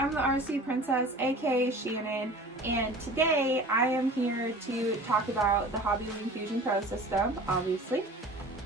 I'm the RC Princess, aka Shannon, and today I am here to talk about the hobbywingfusion Pro system, obviously.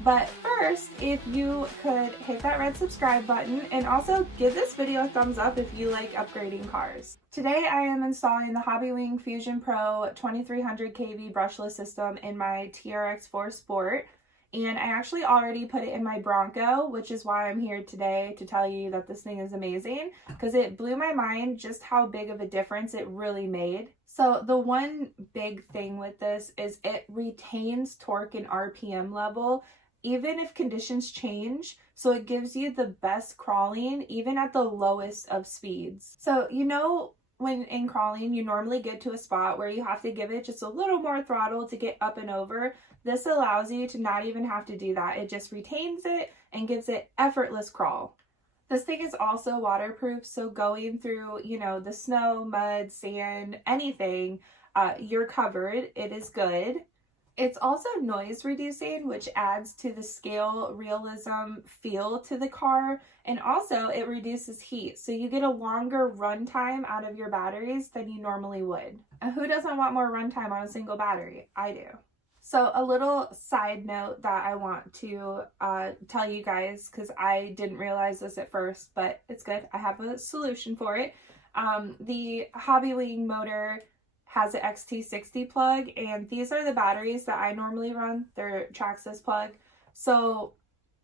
But first, if you could hit that red subscribe button and also give this video a thumbs up if you like upgrading cars. Today I am installing the hobbywingfusion Pro 2300 kV brushless system in my TRX4 Sport. And I actually already put it in my Bronco, which is why I'm here today to tell you that this thing is amazing, because it blew my mind just how big of a difference it really made. So the one big thing with this is it retains torque and RPM level even if conditions change, so it gives you the best crawling even at the lowest of speeds. So you know, when in crawling you normally get to a spot where you have to give it just a little more throttle to get up and over. This allows you to not even have to do that. It just retains it and gives it effortless crawl. This thing is also waterproof, so going through, you know, the snow, mud, sand, anything, you're covered. It is good. It's also noise reducing, which adds to the scale realism feel to the car, and also it reduces heat, so you get a longer run time out of your batteries than you normally would. And who doesn't want more run time on a single battery? I do. So a little side note that I want to tell you guys, because I didn't realize this at first, but it's good. I have a solution for it. The Hobbywing motor has an XT60 plug, and these are the batteries that I normally run. They're Traxxas plug. So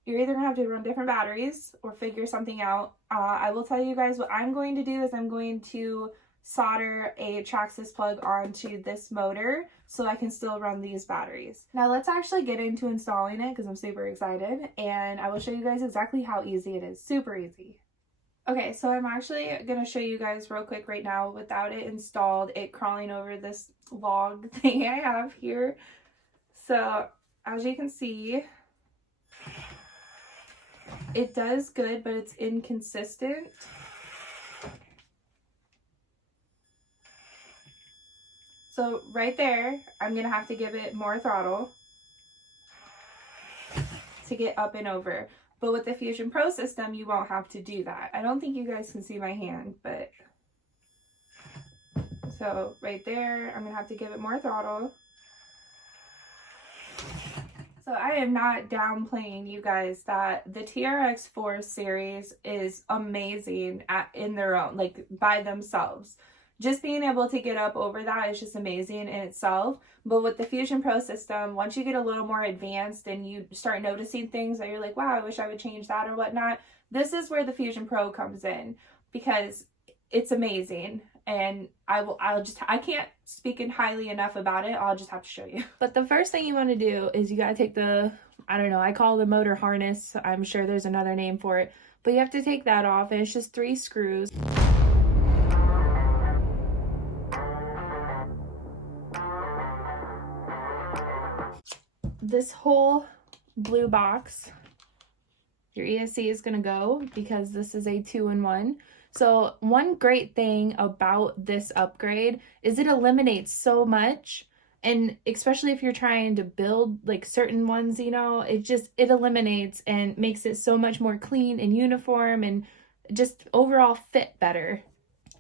you're either gonna have to run different batteries or figure something out. I will tell you guys what I'm going to do is I'm going to solder a Traxxas plug onto this motor so I can still run these batteries. Now let's actually get into installing it because I'm super excited, and I will show you guys exactly how easy it is. Super easy. Okay, so I'm actually going to show you guys real quick right now without it installed, it crawling over this log thing I have here. So as you can see, it does good, but it's inconsistent. So right there, I'm going to have to give it more throttle to get up and over. But with the Fusion Pro system, you won't have to do that. I don't think you guys can see my hand, but so right there, I'm going to have to give it more throttle. So I am not downplaying, you guys, that the TRX4 series is amazing in their own, like by themselves. Just being able to get up over that is just amazing in itself. But with the Fusion Pro system, once you get a little more advanced and you start noticing things that you're like, wow, I wish I would change that or whatnot, this is where the Fusion Pro comes in, because it's amazing. And I can't speak highly enough about it. I'll just have to show you. But the first thing you want to do is you got to take the, I don't know, I call it the motor harness. I'm sure there's another name for it. But you have to take that off, and it's just 3 screws. This whole blue box, your ESC is going to go, because this is a 2-in-1. So one great thing about this upgrade is it eliminates so much, and especially if you're trying to build like certain ones, you know, it eliminates and makes it so much more clean and uniform and just overall fit better.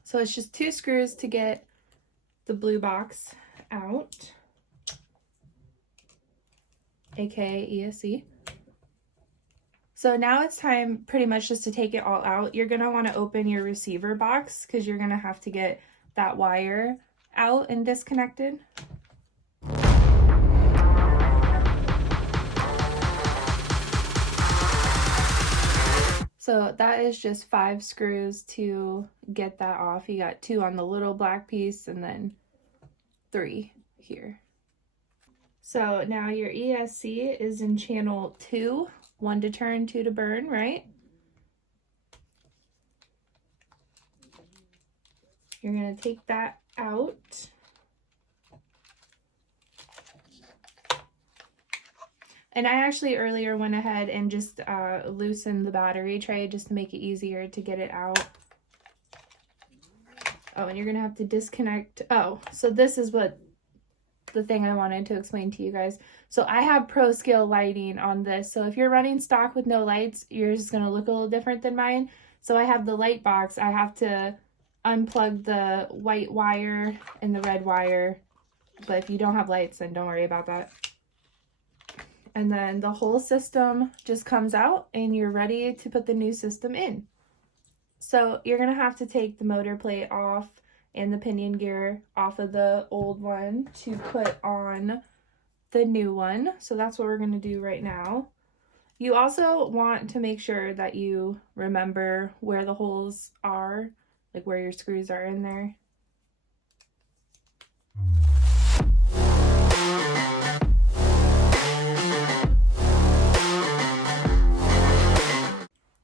So it's just 2 screws to get the blue box out, aka ESC. So now it's time pretty much just to take it all out. You're going to want to open your receiver box because you're going to have to get that wire out and disconnected. So that is just 5 screws to get that off. You got 2 on the little black piece and then 3 here. So now your ESC is in channel 2, 1 to turn, 2 to burn, right? You're going to take that out. And I actually earlier went ahead and just loosened the battery tray just to make it easier to get it out. Oh, and you're going to have to disconnect. Oh, so this is what the thing I wanted to explain to you guys. So I have pro scale lighting on this. So if you're running stock with no lights, yours is going to look a little different than mine. So I have the light box. I have to unplug the white wire and the red wire, but if you don't have lights, then don't worry about that. And then the whole system just comes out and you're ready to put the new system in. So you're gonna have to take the motor plate off and the pinion gear off of the old one to put on the new one. So that's what we're gonna do right now. You also want to make sure that you remember where the holes are, like where your screws are in there.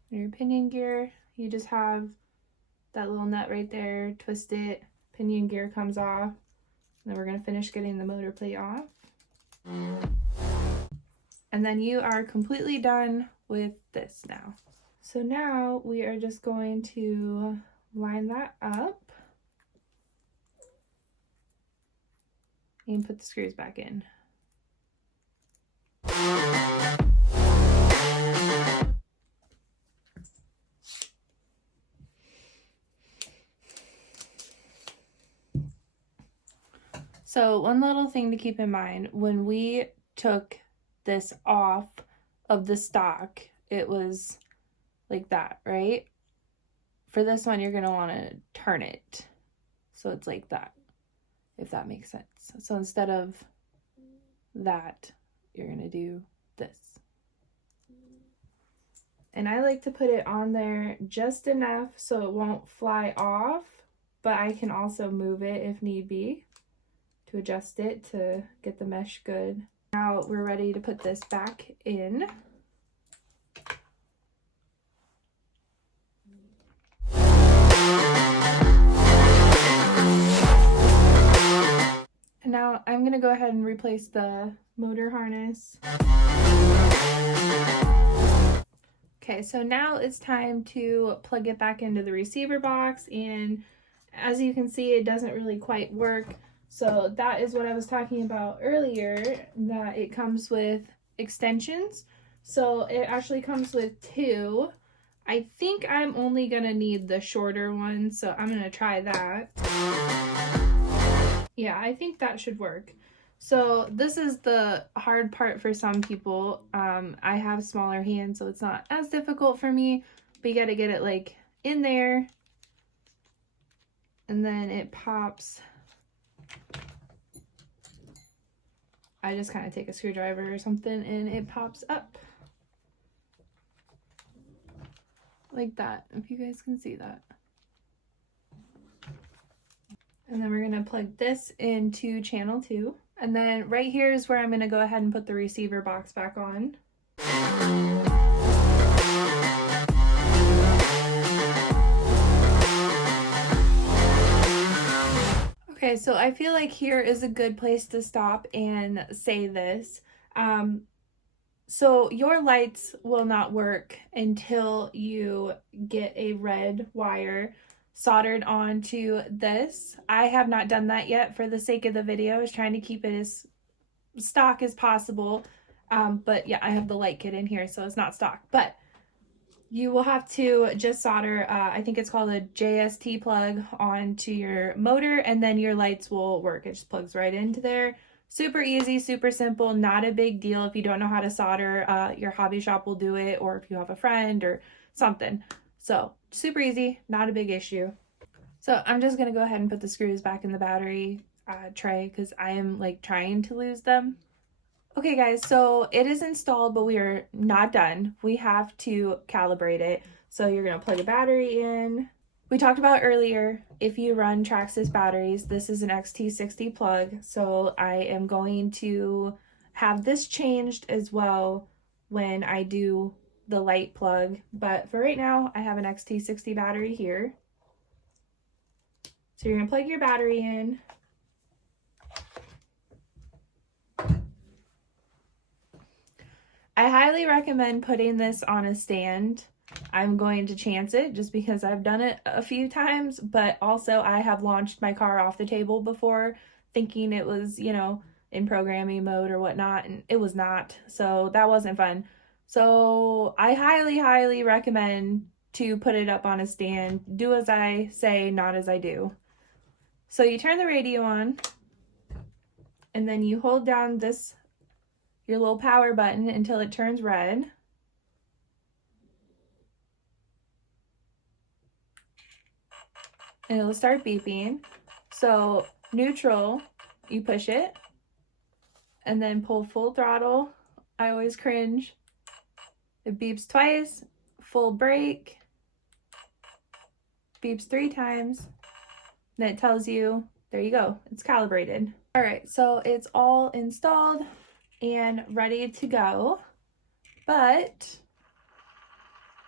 Your pinion gear, you just have that little nut right there, twist it, pinion gear comes off. Then we're gonna finish getting the motor plate off. And then you are completely done with this now. So now we are just going to line that up and put the screws back in. So one little thing to keep in mind, when we took this off of the stock, it was like that, right? For this one, you're gonna wanna turn it so it's like that, if that makes sense. So instead of that, you're gonna do this. And I like to put it on there just enough so it won't fly off, but I can also move it if need be to adjust it to get the mesh good. Now we're ready to put this back in. And now I'm gonna go ahead and replace the motor harness. Okay, so now it's time to plug it back into the receiver box, and as you can see, it doesn't really quite work. So that is what I was talking about earlier, that it comes with extensions. So it actually comes with two. I think I'm only gonna need the shorter one, so I'm gonna try that. Yeah, I think that should work. So this is the hard part for some people. I have smaller hands, so it's not as difficult for me, but you gotta get it like in there, and then it pops. I just kind of take a screwdriver or something and it pops up like that, if you guys can see that. And then we're gonna plug this into channel 2. And then right here is where I'm gonna go ahead and put the receiver box back on. Okay, so I feel like here is a good place to stop and say this. So your lights will not work until you get a red wire soldered onto this. I have not done that yet for the sake of the video. I was trying to keep it as stock as possible. But yeah, I have the light kit in here, so it's not stock. But you will have to just solder, I think it's called a JST plug, onto your motor, and then your lights will work. It just plugs right into there. Super easy, super simple, not a big deal. If you don't know how to solder, your hobby shop will do it, or if you have a friend or something. So super easy, not a big issue. So I'm just gonna go ahead and put the screws back in the battery tray because I am like trying to lose them. Okay guys, so it is installed, but we are not done. We have to calibrate it. So you're gonna plug a battery in. We talked about earlier, if you run Traxxas batteries, this is an XT60 plug. So I am going to have this changed as well when I do the light plug. But for right now, I have an XT60 battery here. So you're gonna plug your battery in. I highly recommend putting this on a stand. I'm going to chance it just because I've done it a few times, but also I have launched my car off the table before thinking it was, you know, in programming mode or whatnot, and it was not. So that wasn't fun. So I highly, highly recommend to put it up on a stand. Do as I say, not as I do. So you turn the radio on, and then you hold down your little power button until it turns red. And it'll start beeping. So neutral, you push it, and then pull full throttle. I always cringe. It beeps twice. Full brake, beeps 3 times. Then it tells you, there you go, it's calibrated. All right, so it's all installed and ready to go. But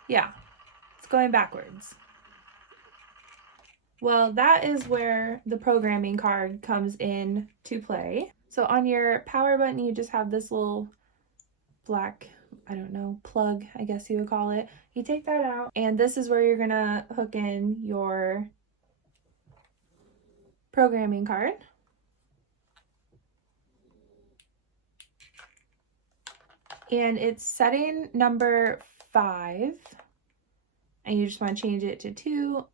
yeah, it's going backwards. Well, that is where the programming card comes in to play. So on your power button, you just have this little black, I don't know, plug, I guess you would call it. You take that out, and this is where you're gonna hook in your programming card. And it's setting number 5, and you just want to change it to 2.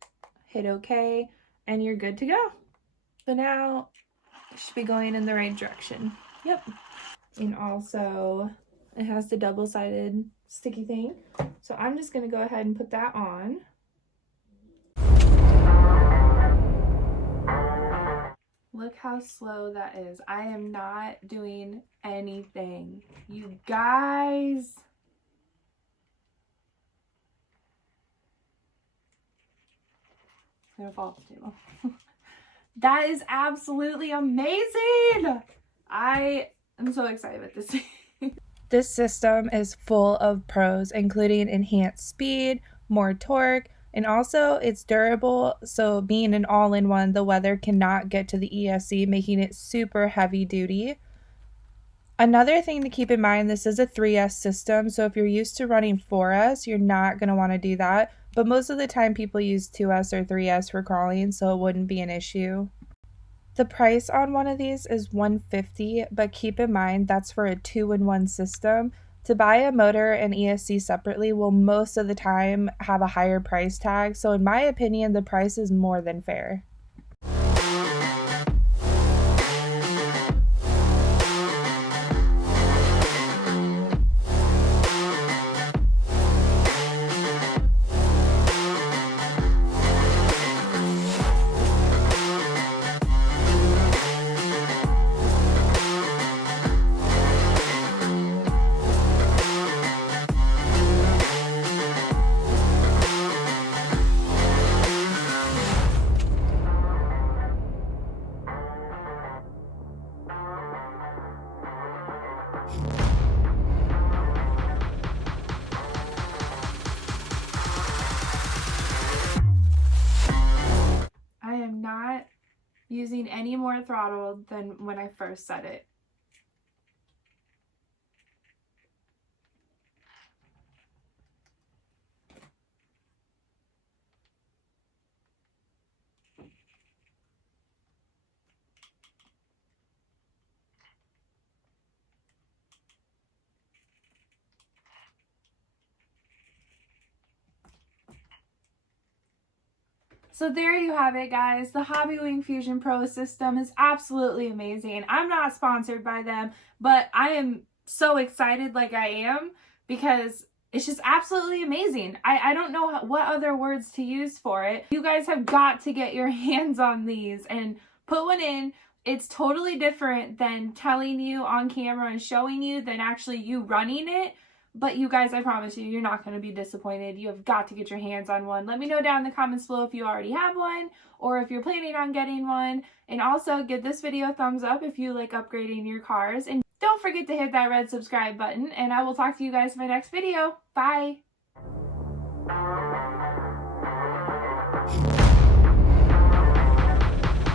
Hit OK, and you're good to go. So now it should be going in the right direction. Yep. And also it has the double-sided sticky thing. So I'm just going to go ahead and put that on. Look how slow that is. I am not doing anything. You guys. Gonna fall off the table. That is absolutely amazing. I am so excited with this. This system is full of pros, including enhanced speed, more torque, and also it's durable. So being an all-in-one, the weather cannot get to the ESC, making it super heavy duty. Another thing to keep in mind, this is a 3S system, so if you're used to running 4S, you're not going to want to do that. But most of the time people use 2S or 3S for crawling, so it wouldn't be an issue. The price on one of these is $150, but keep in mind that's for a 2-in-1 system. To buy a motor and ESC separately will most of the time have a higher price tag, so in my opinion, the price is more than fair. Not using any more throttle than when I first set it. So there you have it, guys. The hobbywingfusion Pro system is absolutely amazing. I'm not sponsored by them, but I am so excited like I am because it's just absolutely amazing. I don't know what other words to use for it. You guys have got to get your hands on these and put one in. It's totally different than telling you on camera and showing you than actually you running it. But you guys, I promise you, you're not going to be disappointed. You have got to get your hands on one. Let me know down in the comments below if you already have one or if you're planning on getting one. And also give this video a thumbs up if you like upgrading your cars. And don't forget to hit that red subscribe button. And I will talk to you guys in my next video. Bye!